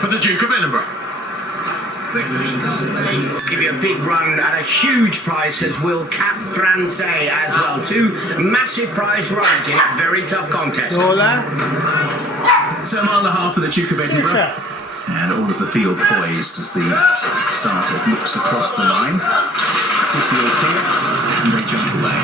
for the Duke of Edinburgh. Give you a big run at a huge price, as will Cap France as well. Two massive prize runs in a very tough contest. So a mile and a half for the Duke of Edinburgh. And all of the field poised as the starter looks across the line. It's the all clear, and they jump away.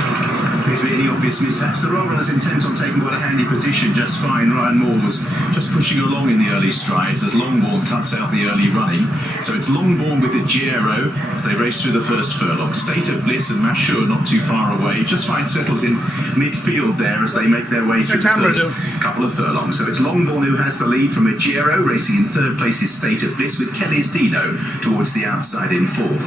Appears to be any obvious mishaps. The roll runner's intent on taking quite a handy position, just fine. Ryan Moore was just pushing along in the early strides as Longbourn cuts out the early running. So it's Longbourn with the Giro as they race through the first furlong. State of Bliss and Mashur not too far away. Just fine settles in midfield there as they make their way through the first couple of furlongs. So it's Longbourn who has the lead from a Giro. Racing in third place is State of Bliss with Kelly's Dino towards the outside in fourth.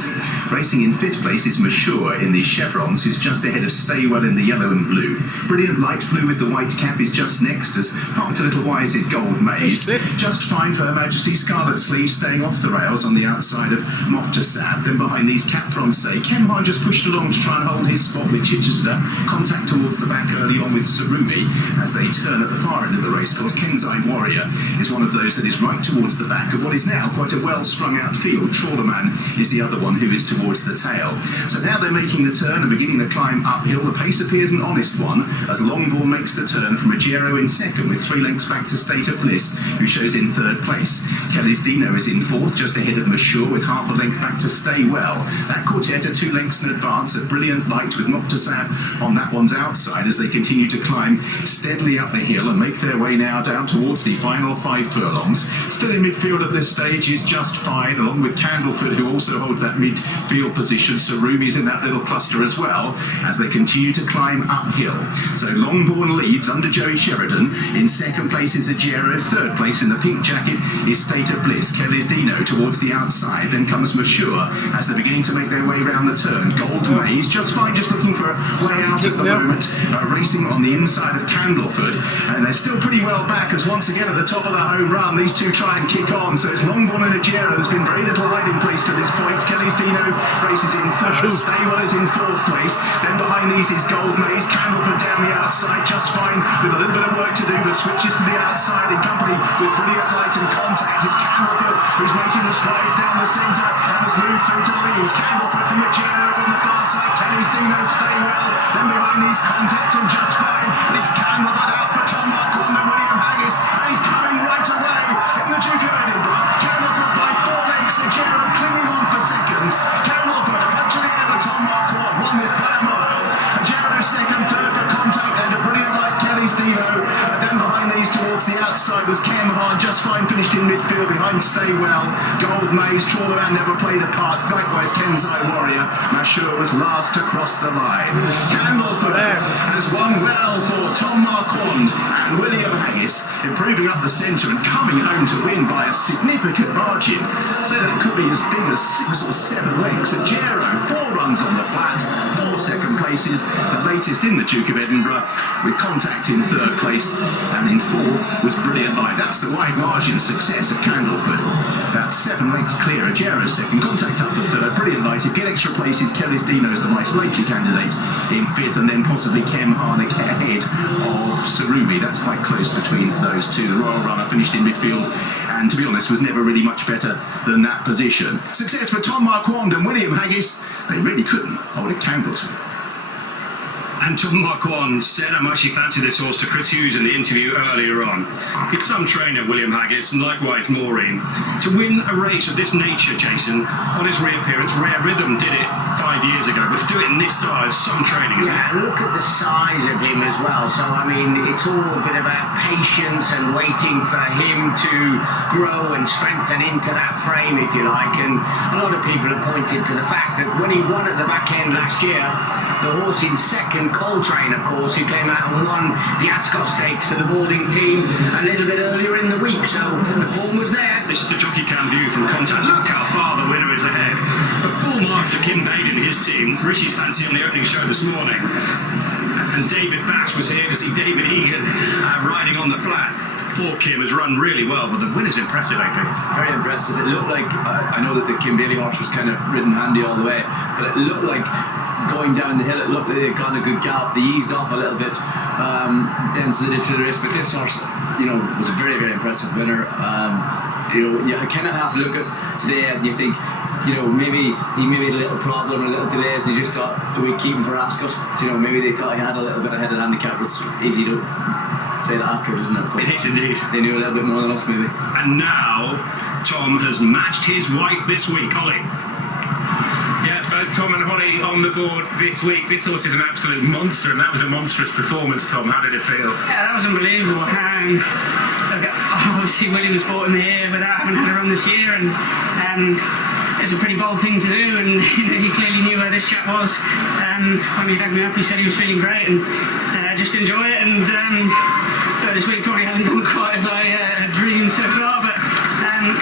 Racing in fifth place is Mashur in the Chevrons, who's just ahead of Staywell in the yellow and blue. Brilliant Light Blue with the white cap is just next as Parked a Little Wise in Gold Maze. Just fine for Her Majesty Scarlet Sleeve staying off the rails on the outside of Moctasab. Then behind these Cap Francais, Kemhan just pushed along to try and hold his spot with Chichester. Contact towards the back early on with Sarumi as they turn at the far end of the racecourse. Kenzai Warrior is one of those that is right towards the back of what is now quite a well strung out field. Trawlerman is the other one who is towards the tail. So now they're making the turn and beginning the climb uphill. The pace appears an honest one as Longbourn makes the turn from a Giro in second with 3 lengths back to State of Bliss, who shows in third place. Kelly's Dino is in fourth, just ahead of Mashur with half a length back to Staywell. That quartet are 2 lengths in advance. A Brilliant Light with Moctasab on that one's outside as they continue to climb steadily up the hill and make their way now down towards the final 5 furlongs. Still in midfield at this stage is Just Fine, along with Candleford, who also holds that midfield position. Sarumi's in that little cluster as well as they continue to climb uphill. So Longbourn leads under Joey Sheridan. In second place is a Giro. Third place in the pink jacket is State of Bliss. Kelly's Dino towards the outside. Then comes Mashur as they're beginning to make their way round the turn. Gold Maze, Just Fine, just looking for a way out at the moment. Racing on the inside of Candleford. And they're still pretty well back as once again at the top of the home run, these two try and kick on. So it's Longbourn and a Giro. There's been very little hiding place to this point. Kelly's Dino races in third. Staywell is in fourth place. Then behind these is Gold Maze. Candleford down the outside. Just Fine with a little bit of work to do, but switches to the outside in company with Brilliant Light and Contact. It's Candleford who's making the strides down the centre and has moved through to lead. Candleford from a Giro on the far side. Kelly's Dino, Staywell. Then behind these Contact and Just Fine. And it's Candleford out for Tom Marquand and William Haggis. And he's coming right away in the Duke of Edinburgh. Candleford by 4 lengths. The Giro clinging on for second. Candleford up to the end of Tom Marquand. Won this by a mile. A Giro second, third for Contact and a Brilliant Light Kelly's Dino. And then behind these towards the outside was Kemhan. Just Fine finished in midfield behind Staywell. Gold Maze, Trawlerman never played a part. Likewise Kenzai Warrior. Mashur was last to cross the line. Candleford has won well for Tom Marquand and William Haggis, improving up the centre and coming home to win by a significant margin. So that could be as big as 6 or 7 lengths. A Giro, 4 runs on the flat, 4 second places, the latest in the Duke of Edinburgh, with Contact in third place, and in fourth was Brilliant Light. That's the wide margin success of Candleford. That's 7 lengths clear. A Giro second, Contact up at third, Brilliant Light. If you get extra places, Kelly's Dino is the most likely candidate in fifth, and then possibly Kemhan ahead of Sarumi. That's quite close between those two. The Royal Runner finished in midfield and, to be honest, was never really much better than that position. Success for Tom Marquand and William Haggis. They really couldn't hold a candle to. And Tom Marquand said how much he fancied this horse to Chris Hughes in the interview earlier on. It's some trainer, William Haggis, and likewise Maureen. To win a race of this nature, Jason, on his reappearance, Rare Rhythm did it 5 years ago, but to do it in this style is some training, isn't it? Yeah, look at the size of him as well. So, I mean, it's all a bit about patience and waiting for him to grow and strengthen into that frame, if you like. And a lot of people have pointed to the fact that when he won at the back end last year, the horse in second, Coltrane, of course, who came out and won the Ascot Stakes for the boarding team a little bit earlier in the week, so the form was there. This is the jockey cam view from Contact. Look how far the winner is ahead. But 4 marks to Kim Bailey and his team. Rishi's fancy on the opening show this morning. And David Bash was here to see David Egan riding on the flat. For Kim has run really well, but the winner's impressive, I think. Very impressive. It looked like, I know that the Kim Bailey horse was kind of ridden handy all the way, but it looked like going down the hill, it looked like they'd gone a good gallop. They eased off a little bit, then slid into the race. But this horse, was a very, very impressive winner. You kind of have to look at today and you think, maybe he had a little problem, a little delays, and he just thought, do we keep him for Ascot? Maybe they thought he had a little bit ahead of the handicap. It's easy to say that afterwards, isn't it? But it is indeed. They knew a little bit more than us, maybe. And now, Tom has matched his wife this week, Ollie. Yeah, both Tom and Holly on the board this week. This horse is an absolute monster, and that was a monstrous performance, Tom. How did it feel? Yeah, that was unbelievable. Obviously, William was bought in the air without having had a run this year, and it's a pretty bold thing to do. And he clearly knew where this chap was. When he dug me up, he said he was feeling great, and just enjoy it. And this week probably hasn't gone quite as I had dreamed so far, but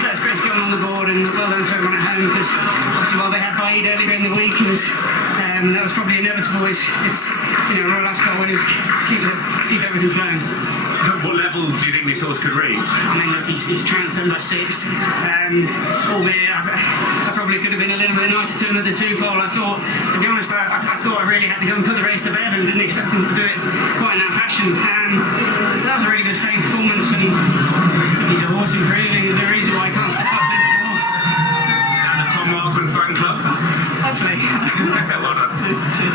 it's great to get on the board, and well done to everyone at home, because obviously while they had Bide earlier in the week, that was probably inevitable. It's Royal Ascot winners keep everything flowing. What level do you think this horse could reach? I mean, look, he's trounced them by 6. Albeit, I probably could have been a little bit nicer to him at the 2 pole. I thought, to be honest, I thought I really had to go and put the race to bed, and didn't expect him to do it quite in that fashion. That was a really good staying performance, and if he's a horse improving, is there a reason why he can't step up a bit more? And the Tom Marquand fan club? Hopefully. Well done. Cheers.